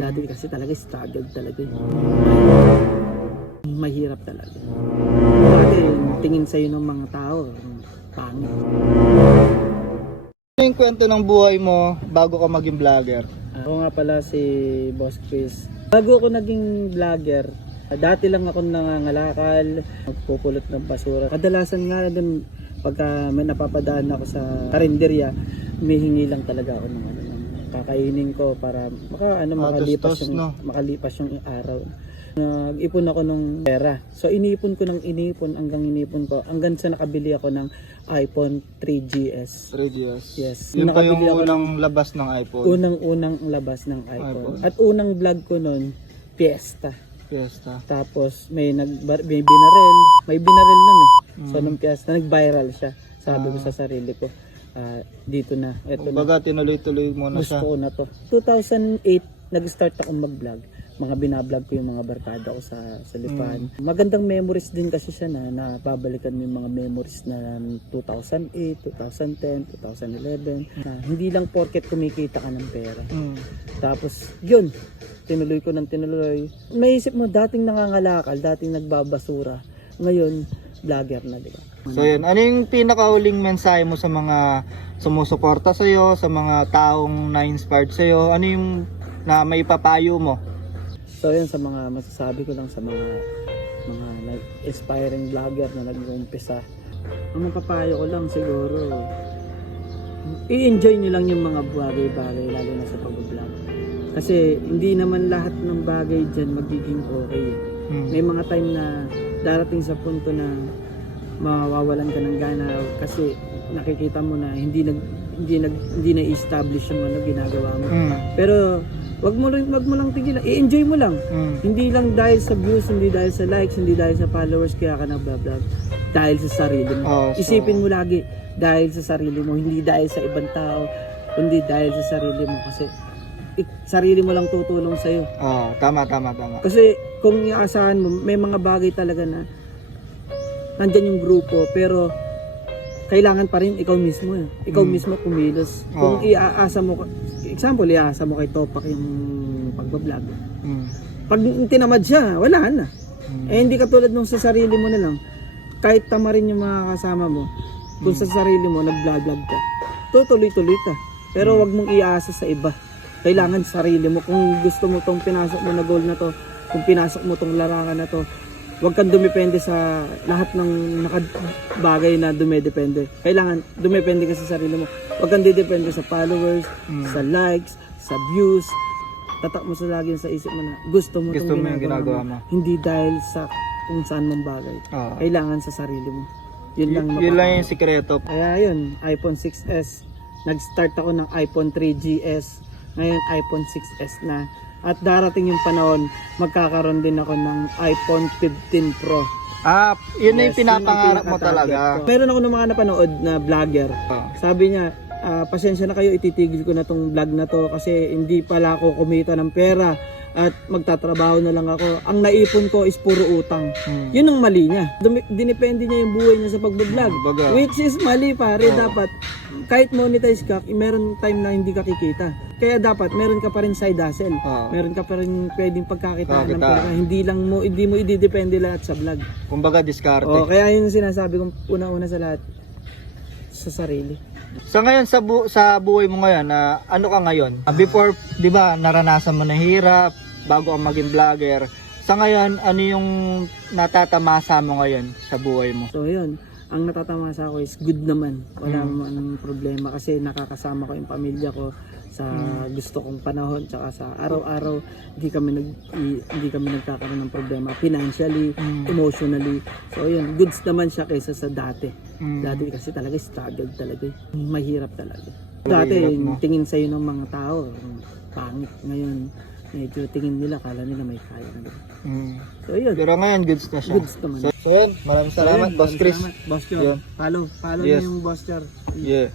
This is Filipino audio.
Dati kasi talaga struggle talaga. Mahirap talaga. Dati tingin sa'yo ng mga tao, pangit. Ano yung kwento ng buhay mo bago ka maging vlogger? Ako nga pala si Boss Chris. Bago ako naging vlogger, dati lang ako nangangalakal, magpupulot ng basura. Kadalasan nga dun, pagka may napapadaan ako sa karinderya, humihingi lang talaga ako ng ano kakainin ko para maka ano Ah, makalipas tustos, yung no? makalipas yung araw. Nag-ipon ako ng pera. So inipon ko ng inipon hanggang inipon ko hanggang sa nakabili ako ng iPhone 3GS. 3 years. Yes. Yun pa yung Nakabili ako unang labas ng iPhone. unang-unang labas ng iPhone. iPhone. At unang vlog ko noon, Fiesta. Fiesta. Tapos may nag may binarel, may binarel nun eh. So Mm. nung Fiesta nag-viral siya. Sabi ko Ah. sa sarili ko, ah, dito na, na. Kumbaga tinuloy-tuloy mo na Gusto siya. ko na to. 2008 nag-start akong mag-vlog. Mga binablog ko yung mga barkada ko sa sa Lipan. Mm. Magandang memories din kasi siya na napabalikan mo yung mga memories na 2008, 2010, 2011 na hindi lang porket kumikita ka ng pera. Mm. Tapos, yun, tinuloy ko ng tinuloy. Naisip mo, dating nangangalakal, dating nagbabasura. Ngayon, vlogger na, di ba? So yun, ano yung pinakahuling mensahe mo sa mga sumusuporta sa iyo, sa mga taong na-inspired sa iyo? Ano yung na may papayo mo? So, yun, sa mga masasabi ko lang sa mga mga nag-aspiring vlogger na nag-umpisa. Ang mapapayo ko lang siguro, i-enjoy nyo lang yung mga bagay-bagay, lalo na sa pag-vlog. Kasi hindi naman lahat ng bagay dyan magiging okay. eh. Mm. may mga time na darating sa punto na mawawalan ka ng gana kasi nakikita mo na hindi nag hindi nag hindi na establish yung ano ginagawa mo. Mm. Pero wag mo lang wag mo lang tigilan. I-enjoy mo lang. Mm. Hindi lang dahil sa views, hindi dahil sa likes, hindi dahil sa followers kaya ka nagba-vlog. Dahil sa sarili mo. Oh, so- Isipin mo lagi dahil sa sarili mo, hindi dahil sa ibang tao, kundi dahil sa sarili mo kasi sarili mo lang tutulong sa'yo. Oh, tama, tama, tama. Kasi kung iaasahan mo, may mga bagay talaga na nandyan yung grupo, pero kailangan pa rin ikaw mismo. Eh. Ikaw Mm. mismo kumilos. Kung Oo. iaasa mo, example, iaasa mo kay Topak yung pagbablog. Mm. Pag tinamad siya, wala na. Mm. Eh hindi katulad nung sa sarili mo na lang. Kahit tama rin yung mga kasama mo, kung sa sarili mo nag-vlog ka, tutuloy-tuloy ka. Pero wag mong iasa sa iba. Kailangan sa sarili mo. Kung gusto mo tong pinasok mo na goal na to, kung pinasok mo tong larangan na to, wag kang dumepende sa lahat ng nakabagay na dumedepende. Kailangan dumepende ka sa sarili mo. Wag kang didepende sa followers, Mm. sa likes, sa views. Tatak mo sa lagi sa isip mo na gusto mo Gusto mo yung ginagawa mo. Hindi dahil sa kung saan mong bagay. Oh. Kailangan sa sarili mo. Yun lang. Y- yun lang yung sikreto. Kaya yun, iPhone 6s. Nag-start ako ng iPhone 3GS. Ngayon, iPhone 6s na. At darating yung panahon, magkakaroon din ako ng iPhone 15 Pro. Ah, yun na yung pinapangarap ang mo talaga. Meron ako ng mga napanood na vlogger. Oh. Sabi niya, "Ah, pasensya na kayo, ititigil ko na tong vlog na to kasi hindi pala ako kumita ng pera at magtatrabaho na lang ako. Ang naipon ko is puro utang. Mm. Yun ang mali niya. Dumi- dinepende niya yung buhay niya sa pagbablog. Baga. Which is mali pare. Oo. Dapat kahit monetize ka, meron time na hindi ka kikita. Kaya dapat meron ka pa rin side hustle. Oo. Meron ka pa rin pwedeng pagkakitaan ng pera. Hindi lang mo, hindi mo ididepende lahat sa vlog. Kumbaga, diskarte. O, kaya yun sinasabi kong una-una sa lahat sa sarili. So ngayon sa bu- sa buhay mo ngayon, na ano ka ngayon? Ah, before, 'di ba, naranasan mo na hirap bago ka maging vlogger. Sa ngayon, ano yung natatamasa mo ngayon sa buhay mo? So yun, ang natatama sa ako is good naman. Wala Mm. naman problema kasi nakakasama ko yung pamilya ko sa Mm. gusto kong panahon tsaka sa araw-araw hindi kami nag hindi kami nagkakaroon ng problema financially, Mm. emotionally. So yun, goods naman siya kaysa sa dati. Mm. Dati kasi talaga struggle talaga. eh. Mahirap talaga. Ang Dati tingin sa'yo ng mga tao, pangit. Ngayon, medyo tingin nila, kala nila may kaya na. Mm. So yun, Pero ngayon, goods na siya. goods naman. So, so yun, maraming salamat, Ayun, Boss Chris. Salamat, Boss Char. Yun. Follow, follow Yes. yung Boss Char. Yeah.